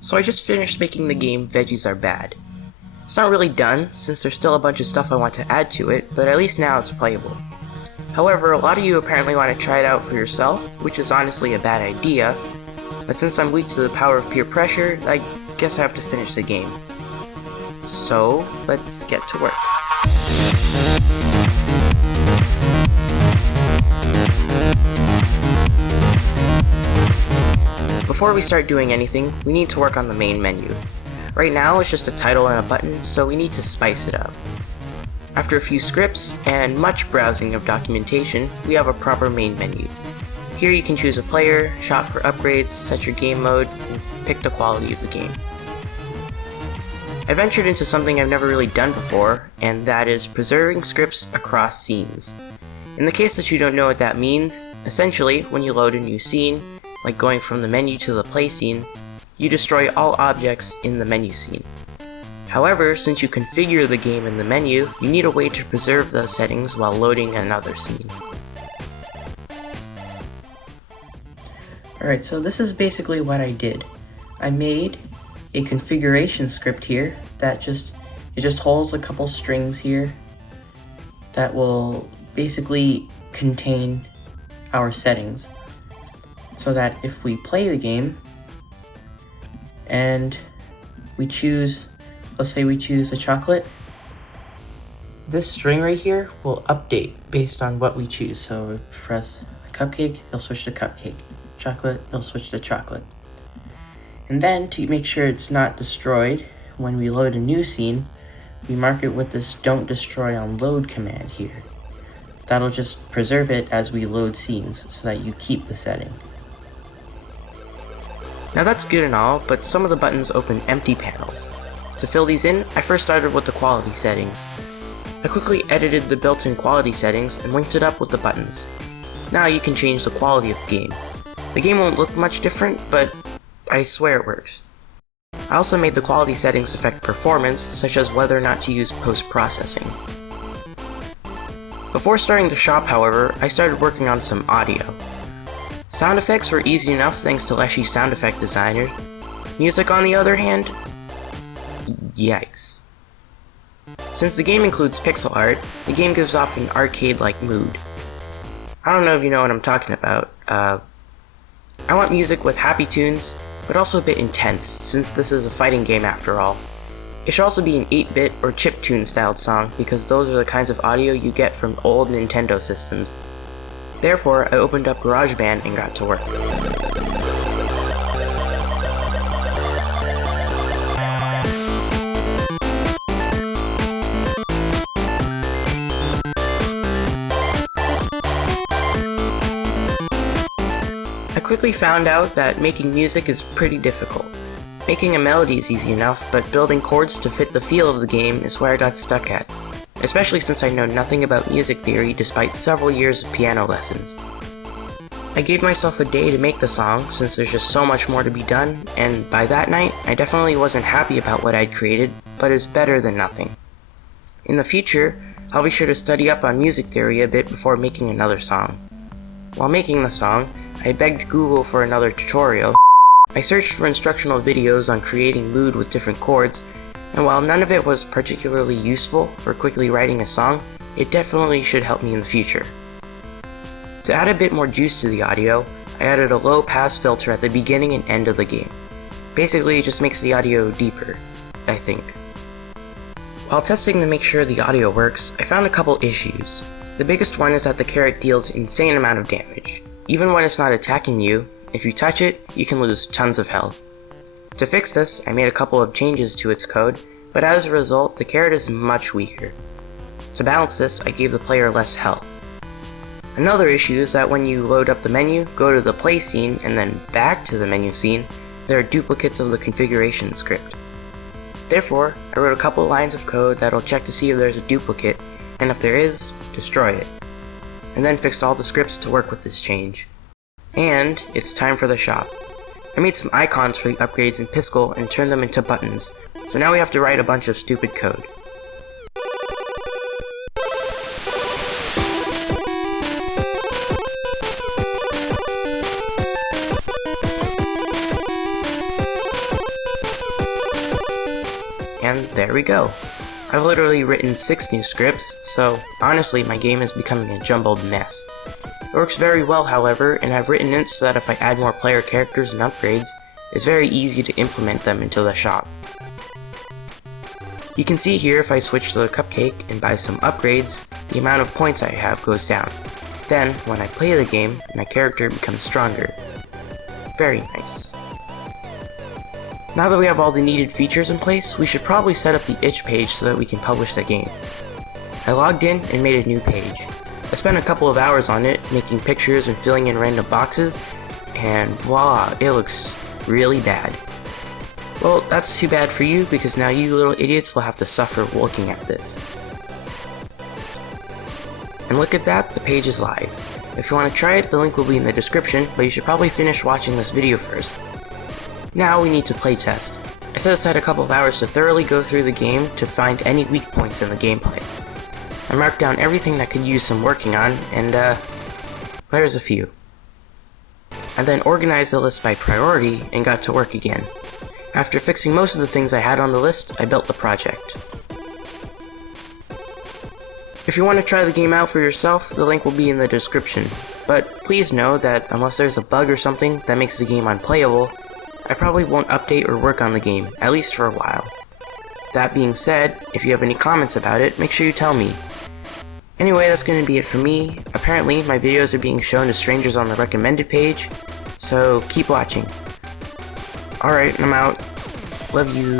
So I just finished making the game Veggies Are Bad. It's not really done, since there's still a bunch of stuff I want to add to it, but at least now it's playable. However, a lot of you apparently want to try it out for yourself, which is honestly a bad idea, but since I'm weak to the power of peer pressure, I guess I have to finish the game. So, let's get to work. Before we start doing anything, we need to work on the main menu. Right now it's just a title and a button, so we need to spice it up. After a few scripts and much browsing of documentation, we have a proper main menu. Here you can choose a player, shop for upgrades, set your game mode, and pick the quality of the game. I ventured into something I've never really done before, and that is preserving scripts across scenes. In the case that you don't know what that means, essentially, when you load a new scene, like going from the menu to the play scene, you destroy all objects in the menu scene. However, since you configure the game in the menu, you need a way to preserve those settings while loading another scene. Alright, so this is basically what I did. I made a configuration script here that just holds a couple strings here that will basically contain our settings, so that if we play the game and we choose, let's say we choose the chocolate, this string right here will update based on what we choose. So if we press cupcake, it'll switch to cupcake. Chocolate, it'll switch to chocolate. And then to make sure it's not destroyed when we load a new scene, we mark it with this don't destroy on load command here. That'll just preserve it as we load scenes so that you keep the setting. Now that's good and all, but some of the buttons open empty panels. To fill these in, I first started with the quality settings. I quickly edited the built-in quality settings and linked it up with the buttons. Now you can change the quality of the game. The game won't look much different, but I swear it works. I also made the quality settings affect performance, such as whether or not to use post-processing. Before starting the shop, however, I started working on some audio. Sound effects were easy enough thanks to Leshy's sound effect designer. Music, on the other hand, yikes. Since the game includes pixel art, the game gives off an arcade-like mood. I don't know if you know what I'm talking about. I want music with happy tunes, but also a bit intense, since this is a fighting game after all. It should also be an 8-bit or chiptune styled song, because those are the kinds of audio you get from old Nintendo systems. Therefore, I opened up GarageBand and got to work. I quickly found out that making music is pretty difficult. Making a melody is easy enough, but building chords to fit the feel of the game is where I got stuck at, especially since I know nothing about music theory despite several years of piano lessons. I gave myself a day to make the song since there's just so much more to be done, and by that night, I definitely wasn't happy about what I'd created, but it's better than nothing. In the future, I'll be sure to study up on music theory a bit before making another song. While making the song, I begged Google for another tutorial. I searched for instructional videos on creating mood with different chords, and while none of it was particularly useful for quickly writing a song, it definitely should help me in the future. To add a bit more juice to the audio, I added a low pass filter at the beginning and end of the game. Basically, it just makes the audio deeper, I think. While testing to make sure the audio works, I found a couple issues. The biggest one is that the carrot deals an insane amount of damage. Even when it's not attacking you, if you touch it, you can lose tons of health. To fix this, I made a couple of changes to its code, but as a result, the carrot is much weaker. To balance this, I gave the player less health. Another issue is that when you load up the menu, go to the play scene, and then back to the menu scene, there are duplicates of the configuration script. Therefore, I wrote a couple lines of code that'll check to see if there's a duplicate, and if there is, destroy it. And then fixed all the scripts to work with this change. And it's time for the shop. I made some icons for the upgrades in Piskel and turned them into buttons, so now we have to write a bunch of stupid code. and there we go. I've literally written 6 new scripts, so honestly my game is becoming a jumbled mess. It works very well, however, and I've written it so that if I add more player characters and upgrades, it's very easy to implement them into the shop. You can see here if I switch to the cupcake and buy some upgrades, the amount of points I have goes down. Then, when I play the game, my character becomes stronger. Very nice. Now that we have all the needed features in place, we should probably set up the itch page so that we can publish the game. I logged in and made a new page. I spent a couple of hours on it, making pictures and filling in random boxes, and voila, it looks really bad. Well, that's too bad for you, because now you little idiots will have to suffer looking at this. And look at that, the page is live. If you want to try it, the link will be in the description, but you should probably finish watching this video first. Now we need to playtest. I set aside a couple of hours to thoroughly go through the game to find any weak points in the gameplay. I marked down everything that could use some working on, and there's a few. I then organized the list by priority and got to work again. After fixing most of the things I had on the list, I built the project. If you want to try the game out for yourself, the link will be in the description, but please know that unless there's a bug or something that makes the game unplayable, I probably won't update or work on the game, at least for a while. That being said, if you have any comments about it, make sure you tell me. Anyway, that's going to be it for me. Apparently, my videos are being shown to strangers on the recommended page, so keep watching. Alright, I'm out. Love you.